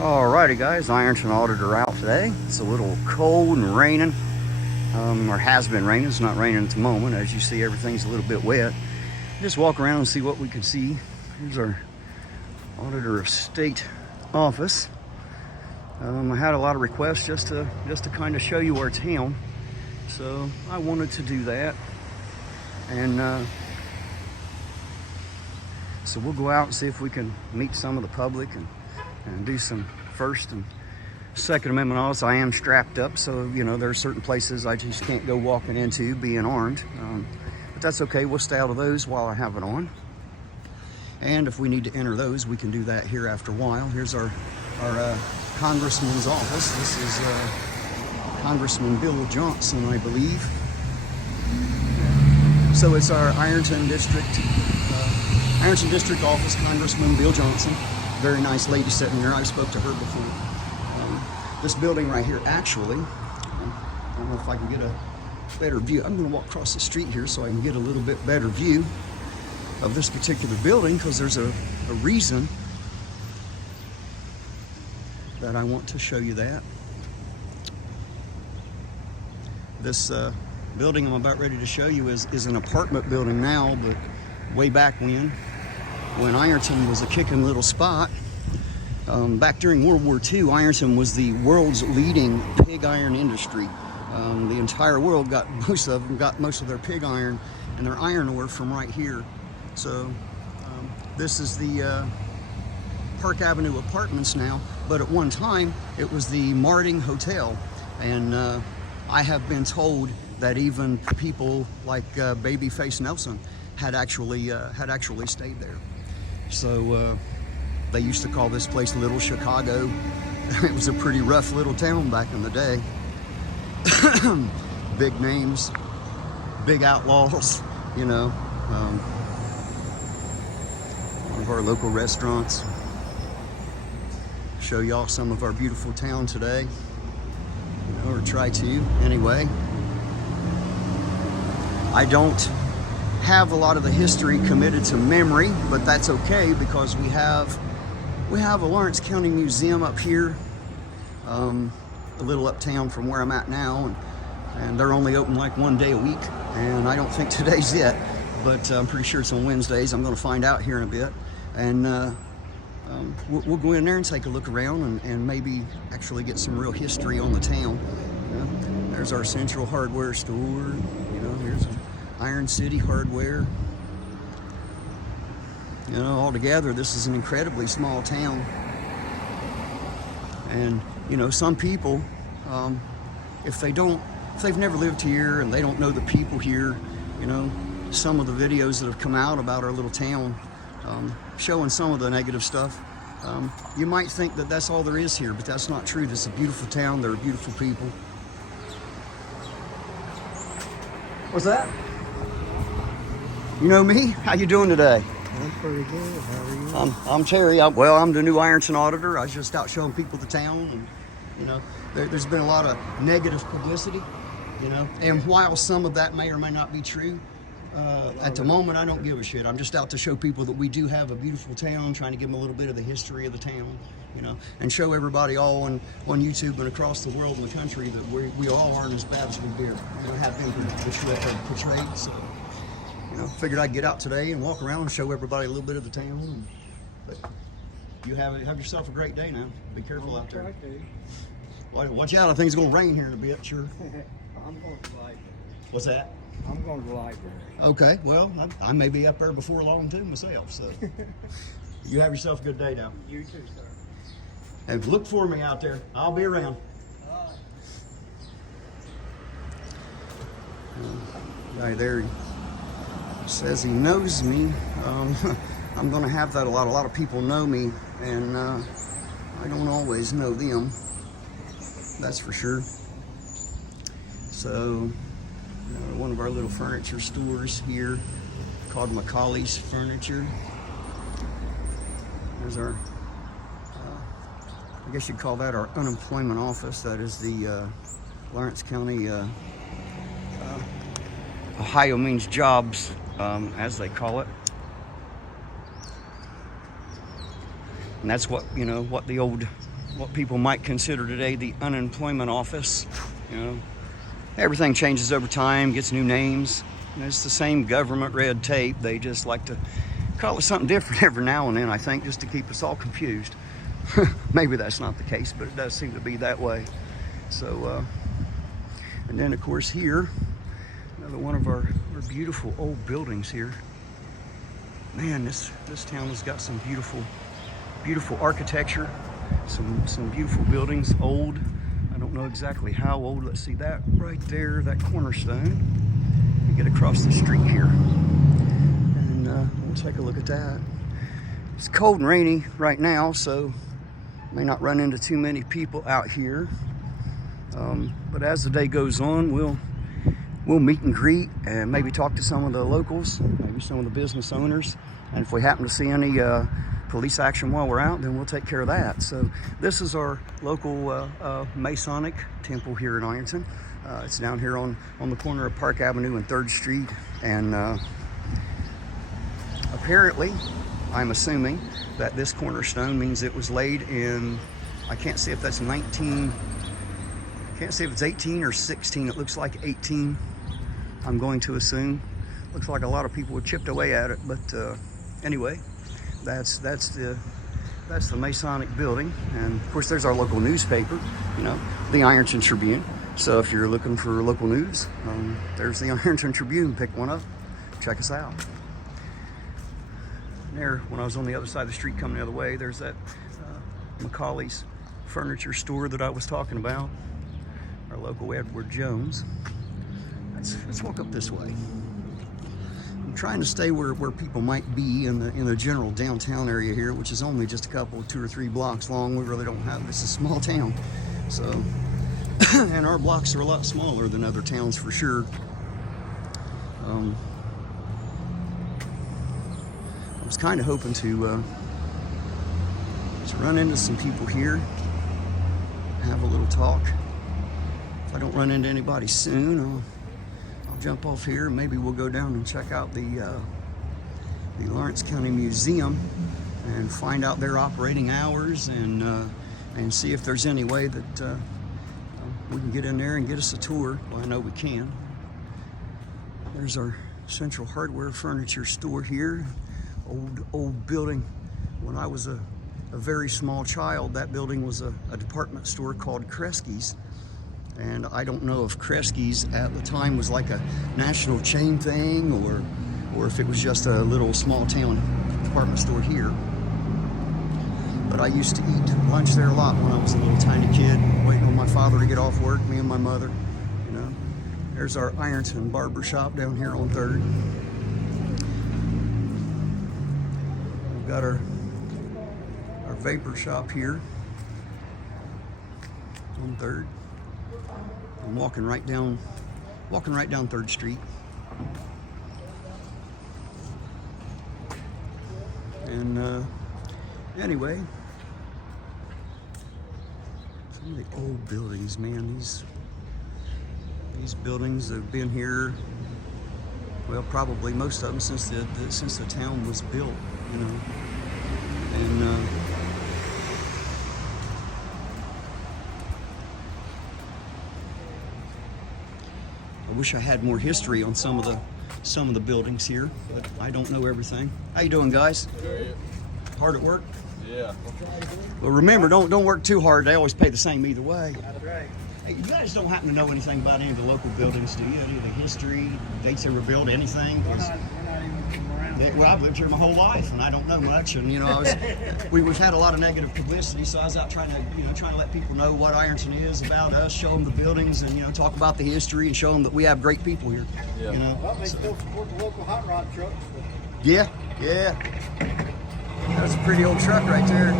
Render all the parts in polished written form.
Alrighty guys, Ironton Auditor out today. It's a little cold and raining, or has been raining. It's not raining at the moment. As you see, everything's a little bit wet. Just walk around and see what we can see. Here's our Auditor of State office. I had a lot of requests just to kind of show you our town, so I wanted to do that. And so we'll go out and see if we can meet some of the public and do some First and Second Amendment laws. I am strapped up, so you know there are certain places I just can't go walking into being armed, but that's okay. We'll stay out of those while I have it on, and if we need to enter those, we can do that here after a while. Here's our congressman's office. This is Congressman Bill Johnson, I believe. So it's our Ironton District office, Congressman Bill Johnson. Very nice lady sitting there. I spoke to her before. This building right here, actually, I don't know if I can get a better view. I'm going to walk across the street here so I can get a little bit better view of this particular building, because there's a reason that I want to show you that. This building I'm about ready to show you is an apartment building now, but way back when Ironton was a kicking little spot, back during World War II, Ironton was the world's leading pig iron industry. The entire world got most of their pig iron and their iron ore from right here. So this is the Park Avenue Apartments now, but at one time it was the Marting Hotel, and I have been told that even people like Babyface Nelson had actually stayed there. So they used to call this place Little Chicago. It was a pretty rough little town back in the day. Big names, big outlaws, you know. One of our local restaurants. Show y'all some of our beautiful town today, or try to anyway. I don't have a lot of the history committed to memory, but that's okay, because we have a Lawrence County Museum up here, a little uptown from where I'm at now, and they're only open like one day a week, and I don't think today's it, but I'm pretty sure it's on Wednesdays. I'm going to find out here in a bit, and we'll go in there and take a look around and maybe actually get some real history on the town. You know, there's our Central Hardware store. You know, here's Iron City Hardware. You know, altogether, this is an incredibly small town. And, you know, some people, if they've never lived here and they don't know the people here, you know, some of the videos that have come out about our little town, showing some of the negative stuff, you might think that that's all there is here, but that's not true. This is a beautiful town. There are beautiful people. What's that? You know me? How you doing today? I'm pretty good. How are you? I'm Terry. I'm the new Ironton Auditor. I was just out showing people the town, and you know, there's been a lot of negative publicity, you know, and while some of that may or may not be true, at the moment I don't give a shit. I'm just out to show people that we do have a beautiful town, trying to give them a little bit of the history of the town, you know, and show everybody all on YouTube and across the world and the country that we all aren't as bad as we have been portrayed. So, you know, figured I'd get out today and walk around and show everybody a little bit of the town. But you have yourself a great day now. Be careful out there. Watch out, I think it's going to rain here in a bit, sure. I'm going to the library. What's that? I'm going to the library. Okay, well, I may be up there before long too myself, so. You have yourself a good day now. You too, sir. And look for me out there. I'll be around. Guy there says he knows me. I'm going to have that a lot. A lot of people know me, and I don't always know them. That's for sure. So, one of our little furniture stores here called Macaulay's Furniture. There's our, I guess you'd call that our unemployment office. That is the Lawrence County Ohio Means Jobs, as they call it. And that's what, you know, what the old what people might consider today the unemployment office. You know, everything changes over time, gets new names. And it's the same government red tape. They just like to call it something different every now and then, I think, just to keep us all confused. Maybe that's not the case, but it does seem to be that way. So, and then of course here, another one of our beautiful old buildings here. Man, this town has got some beautiful architecture, some beautiful buildings, old. I don't know exactly how old. Let's see that right there, that cornerstone. We get across the street here, and we'll take a look at that. It's cold and rainy right now, so may not run into too many people out here. But as the day goes on, we'll meet and greet and maybe talk to some of the locals, maybe some of the business owners. And if we happen to see any police action while we're out, then we'll take care of that. So this is our local Masonic Temple here in Ironton. It's down here on the corner of Park Avenue and 3rd Street. And apparently, I'm assuming that this cornerstone means it was laid in, I can't say if that's can't say if it's 18 or 16. It looks like 18, I'm going to assume. Looks like a lot of people have chipped away at it, but anyway, that's the Masonic building. And of course, there's our local newspaper, you know, the Ironton Tribune. So if you're looking for local news, there's the Ironton Tribune. Pick one up, check us out. And there, when I was on the other side of the street coming the other way, there's that McCauley's furniture store that I was talking about. Our local Edward Jones. Let's walk up this way. I'm trying to stay where people might be in the general downtown area here, which is only just a couple, 2 or 3 blocks long. We really don't have, this is a small town. So, and our blocks are a lot smaller than other towns for sure. I was kind of hoping to run into some people here, have a little talk. If I don't run into anybody soon, I'll jump off here and maybe we'll go down and check out the Lawrence County Museum and find out their operating hours and see if there's any way that we can get in there and get us a tour. Well, I know we can. There's our Central Hardware Furniture store here. Old building. When I was a very small child, that building was a department store called Kresge's. And I don't know if Kresge's at the time was like a national chain thing or if it was just a little small town department store here. But I used to eat lunch there a lot when I was a little tiny kid, waiting on my father to get off work, me and my mother, you know. There's our Ironton barber shop down here on 3rd. We've got our vapor shop here on 3rd. I'm walking right down 3rd Street. And anyway, some of the old buildings, man, these buildings have been here, well, probably most of them since the town was built, you know. And I wish I had more history on some of the buildings here, but I don't know everything. How you doing, guys? Good. Hard at work? Yeah. Well, remember, don't work too hard. They always pay the same either way. That's right. Hey, you guys don't happen to know anything about any of the local buildings, do you? Any of the history, dates they were built, anything? We're not even from around here. Well, I've lived here my whole life, and I don't know much. And you know, we've had a lot of negative publicity, so I was out trying to let people know what Ironton is about us, show them the buildings, and talk about the history, and show them that we have great people here. Yeah. You know, Well, they still support the local hot rod trucks. yeah. That's a pretty old truck right there.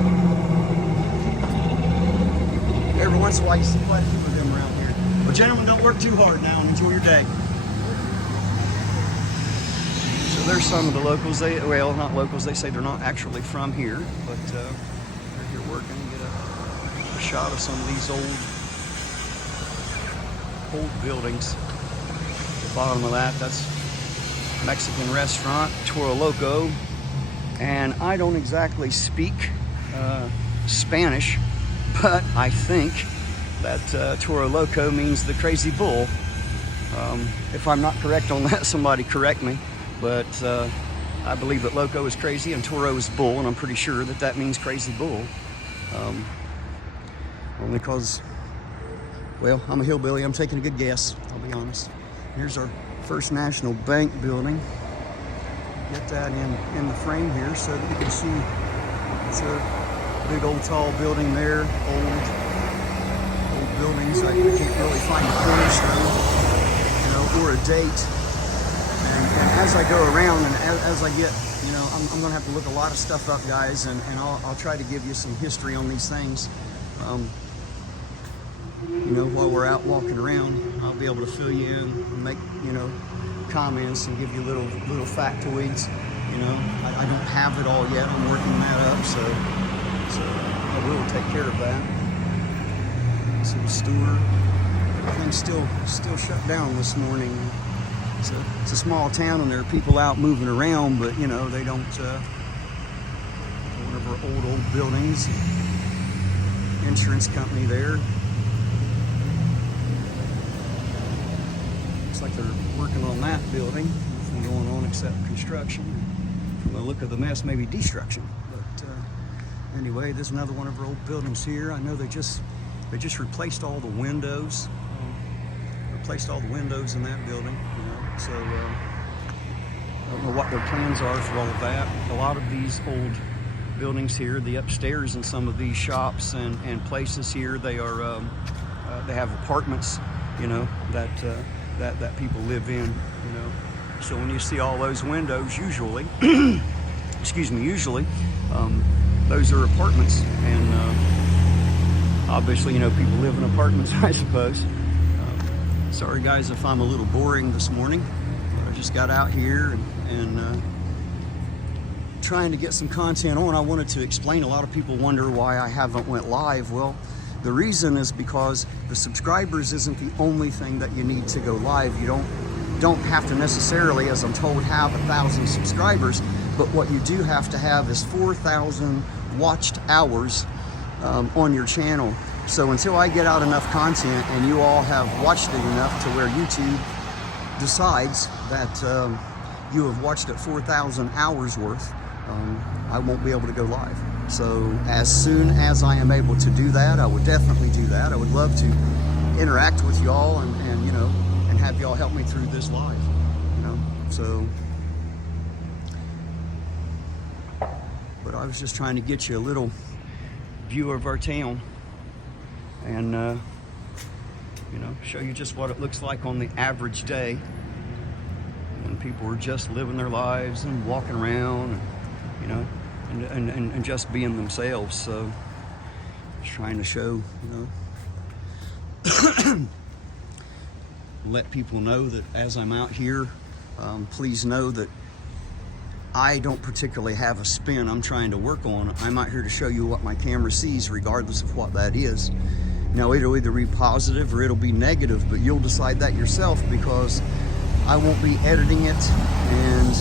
Every once in a while, you see quite a few of them around here. But gentlemen, don't work too hard now and enjoy your day. So there's some of the locals. Well, not locals. They say they're not actually from here, but they're here working. Get a shot of some of these old buildings. At the bottom of that's Mexican restaurant, Toro Loco. And I don't exactly speak Spanish, but I think that Toro Loco means the crazy bull. If I'm not correct on that, somebody correct me, but I believe that Loco is crazy and Toro is bull, and I'm pretty sure that that means crazy bull. Only because, well, I'm a hillbilly. I'm taking a good guess, I'll be honest. Here's our First National Bank building. Get that in the frame here so that you can see it's a big old tall building there, old buildings. I can't really find a cornerstone, you know, or a date. And as I go around and as I get, you know, I'm gonna have to look a lot of stuff up, guys, and I'll try to give you some history on these things. You know, while we're out walking around, I'll be able to fill you in and make, you know, comments and give you little factoids. You know, I don't have it all yet. I'm working that up, so I will take care of that. So the store, everything's still shut down this morning. It's a small town and there are people out moving around, but you know, they don't. One of our old buildings, insurance company there. Like they're working on that building. Nothing going on except construction. From the look of the mess, maybe destruction. But anyway, there's another one of our old buildings here. I know they just replaced all the windows. Replaced all the windows in that building. You know, so I don't know what their plans are for all of that. A lot of these old buildings here, the upstairs in some of these shops and places here, they are they have apartments. You know that people live in, you know. So when you see all those windows, usually, excuse me, usually, those are apartments, and obviously, you know, people live in apartments, I suppose. Sorry guys if I'm a little boring this morning, but I just got out here and trying to get some content on. I wanted to explain. A lot of people wonder why I haven't went live. Well, the reason is because the subscribers isn't the only thing that you need to go live. You don't have to necessarily, as I'm told, have 1,000 subscribers, but what you do have to have is 4,000 watched hours on your channel. So until I get out enough content and you all have watched it enough to where YouTube decides that you have watched it 4,000 hours worth, I won't be able to go live. So as soon as I am able to do that, I would definitely do that. I would love to interact with y'all and you know, and have y'all help me through this live, you know. So, but I was just trying to get you a little view of our town and you know, show you just what it looks like on the average day when people are just living their lives and walking around, and, you know, and just being themselves. So just trying to show, you know, let people know that as I'm out here, please know that I don't particularly have a spin I'm trying to work on. I'm out here to show you what my camera sees, regardless of what that is. Now, it'll either be positive or it'll be negative, but you'll decide that yourself, because I won't be editing it, and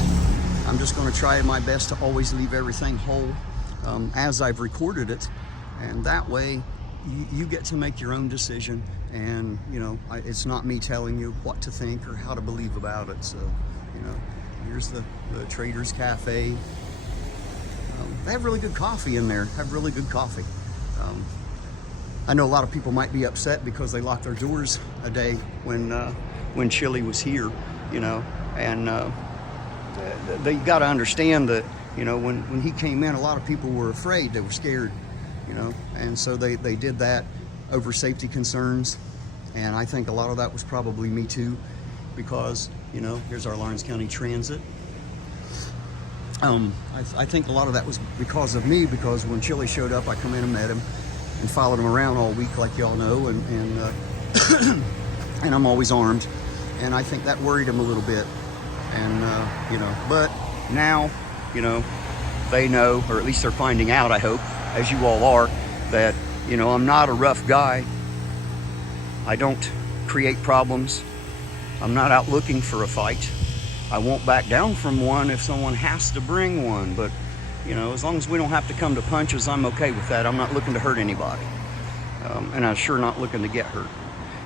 I'm just going to try my best to always leave everything whole as I've recorded it, and that way you get to make your own decision, and you know, it's not me telling you what to think or how to believe about it. So, you know, here's the Traders Cafe. They have really good coffee in there. Have really good coffee. I know a lot of people might be upset because they locked their doors a day when Chili was here, you know, and they got to understand that, you know, when he came in, a lot of people were afraid. They were scared, you know, and so they did that over safety concerns. And I think a lot of that was probably me too, because, you know, here's our Lawrence County Transit. I think a lot of that was because of me, because when Chili showed up, I come in and met him and followed him around all week, like y'all know, and and I'm always armed, and I think that worried him a little bit. And you know, but now, you know, they know, or at least they're finding out, I hope, as you all are, that, you know, I'm not a rough guy. I don't create problems. I'm not out looking for a fight. I won't back down from one if someone has to bring one, but, you know, as long as we don't have to come to punches, I'm okay with that. I'm not looking to hurt anybody. and I'm sure not looking to get hurt.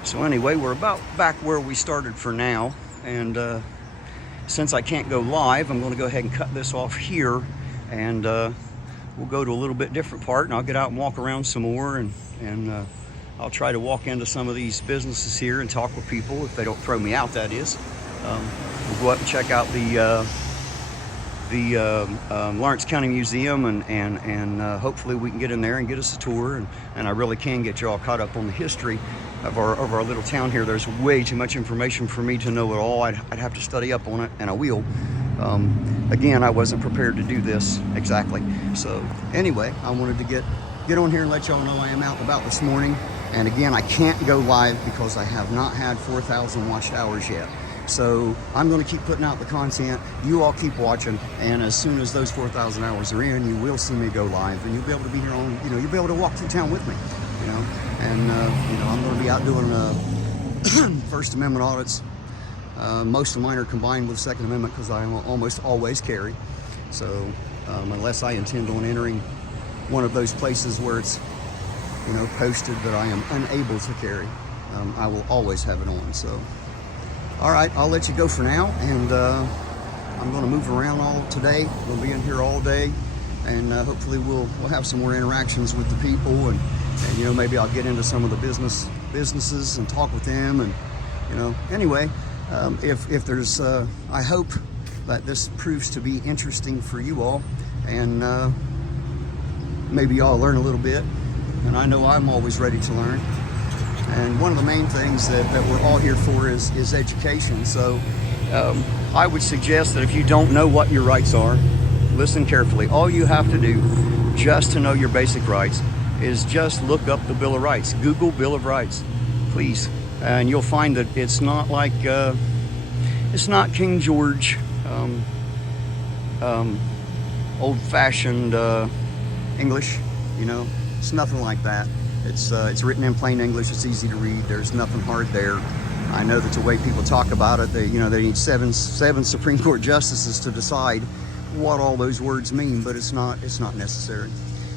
So anyway, we're about back where we started for now, and since I can't go live, I'm going to go ahead and cut this off here, and we'll go to a little bit different part, and I'll get out and walk around some more, and I'll try to walk into some of these businesses here and talk with people, if they don't throw me out, that is. We'll go up and check out the Lawrence County Museum, and hopefully we can get in there and get us a tour, and I really can get you all caught up on the history of our little town here. There's way too much information for me to know it all. I'd have to study up on it, and I will. Again, I wasn't prepared to do this exactly. So anyway, I wanted to get on here and let y'all know I am out and about this morning. And again, I can't go live because I have not had 4,000 watched hours yet. So I'm going to keep putting out the content. You all keep watching, and as soon as those 4,000 hours are in, you will see me go live, and you'll be able to be here on, you'll be able to walk through town with me, and I'm going to be out doing First Amendment audits. Most of mine are combined with Second Amendment because I almost always carry. So unless I intend on entering one of those places where it's posted that I am unable to carry, I will always have it on. So all right, I'll let you go for now, and I'm going to move around all today. We'll be in here all day, and hopefully we'll have some more interactions with the people, and maybe I'll get into some of the businesses and talk with them, and anyway, if there's I hope that this proves to be interesting for you all, and maybe y'all learn a little bit, and I know I'm always ready to learn. And one of the main things that we're all here for is education. So I would suggest that if you don't know what your rights are, listen carefully. All you have to do just to know your basic rights is just look up the Bill of Rights. Google Bill of Rights, please. And you'll find that it's not like, it's not King George, old-fashioned English, It's nothing like that. It's written in plain English. It's easy to read. There's nothing hard there. I know that the way people talk about it, they need seven Supreme Court justices to decide what all those words mean, but it's not necessary.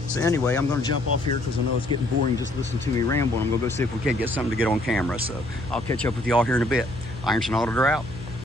So anyway, I'm going to jump off here because I know it's getting boring just listening to me ramble. I'm going to go see if we can't get something to get on camera. So I'll catch up with you all here in a bit. Ironton Auditor out.